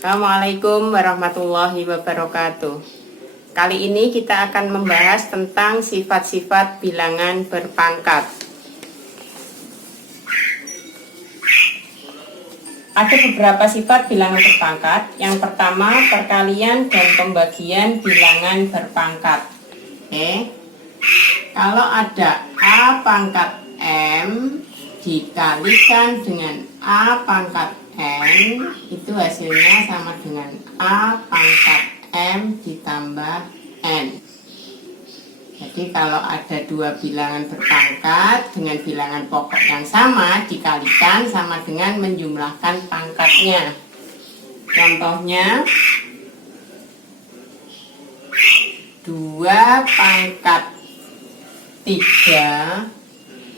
Assalamualaikum warahmatullahi wabarakatuh. Kali ini kita akan membahas tentang sifat-sifat bilangan berpangkat. Ada beberapa sifat bilangan berpangkat. Yang pertama, perkalian dan pembagian bilangan berpangkat. Kalau ada A pangkat M dikalikan dengan A pangkat N, itu hasilnya sama dengan A pangkat M ditambah N. Jadi kalau ada dua bilangan berpangkat dengan bilangan pokok yang sama dikalikan sama dengan menjumlahkan pangkatnya. Contohnya 2 pangkat 3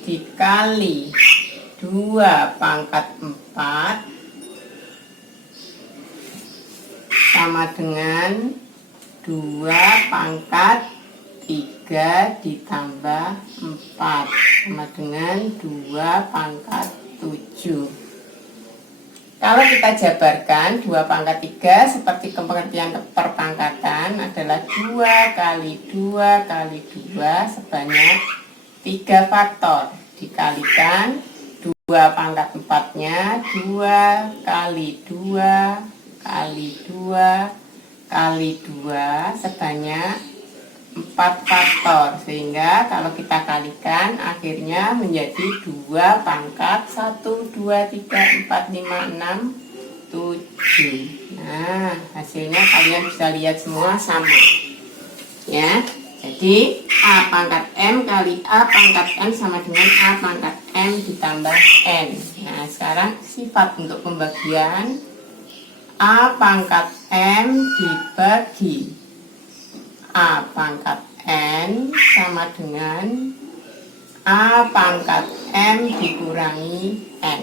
dikali 2 pangkat 4 sama dengan 2 pangkat 3 ditambah 4 sama dengan 2 pangkat 7. Kalau kita jabarkan 2 pangkat 3 seperti pengertian perpangkatan adalah 2 kali 2 kali 2 sebanyak 3 faktor dikalikan 2 pangkat 4-nya 2 kali 2 kali 2 kali 2 sebanyak 4 faktor, sehingga kalau kita kalikan akhirnya menjadi 2 pangkat 1, 2, 3, 4, 5, 6, 7. Nah, hasilnya kalian bisa lihat semua sama ya. Jadi A pangkat M kali A pangkat N sama dengan A pangkat M ditambah N. Nah, sekarang sifat untuk pembagian A pangkat M dibagi A pangkat N sama dengan A pangkat M dikurangi N.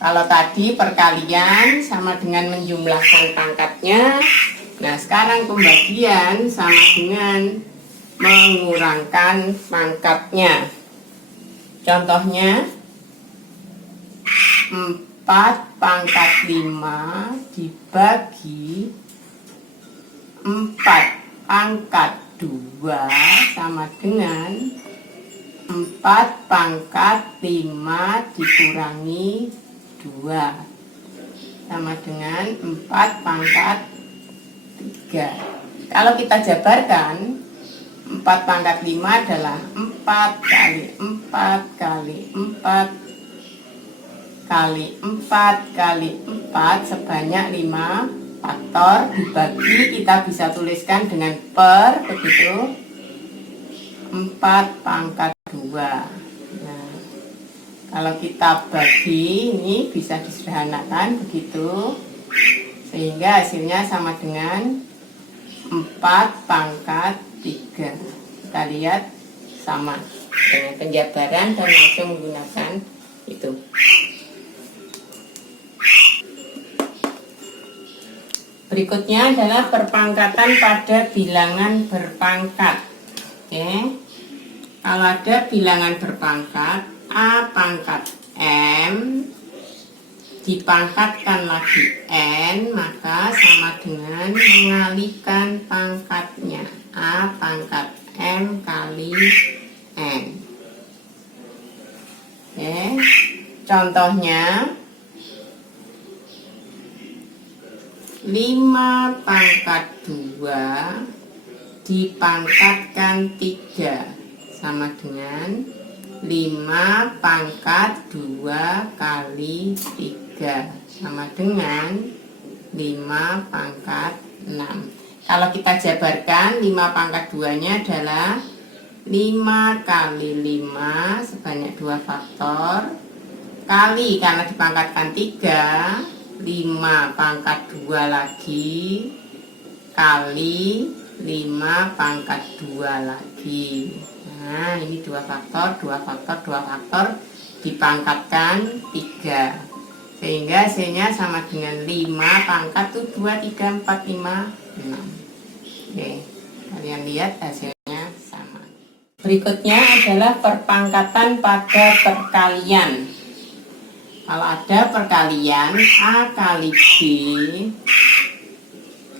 Kalau tadi perkalian sama dengan menjumlahkan pangkatnya, nah sekarang pembagian sama dengan mengurangkan pangkatnya. Contohnya 4 pangkat 5 dibagi 4 pangkat 2 sama dengan 4 pangkat 5 dikurangi 2 sama dengan 4 pangkat 3. Kalau kita jabarkan 4 pangkat 5 adalah 4 kali 4 kali 4 kali 4 kali 4 sebanyak 5 faktor, dibagi kita bisa tuliskan dengan per, begitu 4 pangkat 2. Nah, kalau kita bagi ini bisa disederhanakan begitu, sehingga hasilnya sama dengan 4 pangkat 3. Kita lihat sama dengan penjabaran dan langsung menggunakan itu. Berikutnya adalah perpangkatan pada bilangan berpangkat. Kalau ada bilangan berpangkat A pangkat M dipangkatkan lagi N, maka sama dengan mengalihkan pangkatnya A pangkat M kali N. Contohnya 5 pangkat 2 dipangkatkan 3 sama dengan 5 pangkat 2 kali 3 sama dengan 5 pangkat 6. Kalau kita jabarkan 5 pangkat 2 nya adalah 5 kali 5 sebanyak 2 faktor kali, karena dipangkatkan 3, 5 pangkat 2 lagi kali 5 pangkat 2 lagi. Nah, ini 2 faktor, 2 faktor, 2 faktor dipangkatkan 3, sehingga hasilnya sama dengan 5 pangkat tuh 2, 3, 4, 5, 6. Oke, kalian lihat hasilnya sama. Berikutnya adalah perpangkatan pada perkalian. Kalau ada perkalian A kali B,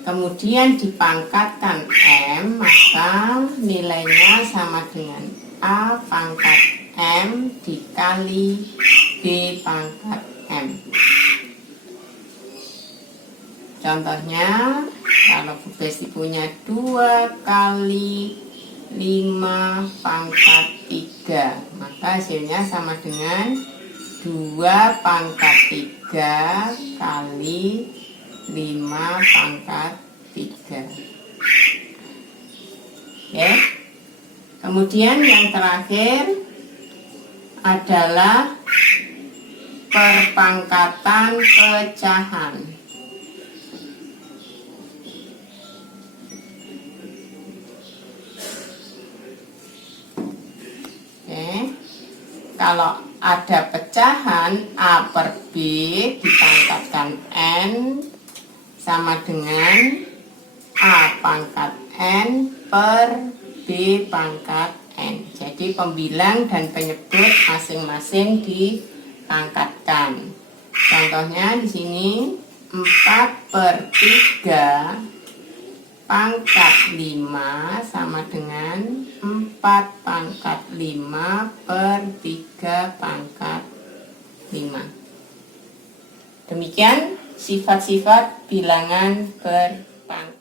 kemudian dipangkatkan M, maka nilainya sama dengan A pangkat M dikali B pangkat M. Contohnya, kalau Bu Besti punya 2 kali 5 pangkat 3, maka hasilnya sama dengan 2 pangkat 3 kali 5 pangkat 3. Oke. Kemudian yang terakhir adalah perpangkatan pecahan. Oke. Kalau ada pecahan A per B dipangkatkan N sama dengan A pangkat N per B pangkat N. Jadi pembilang dan penyebut masing-masing dipangkatkan. Contohnya di sini 4 per 3 pangkat 5 sama dengan 4 pangkat 5 per 3 pangkat 5. Demikian sifat-sifat bilangan berpangkat.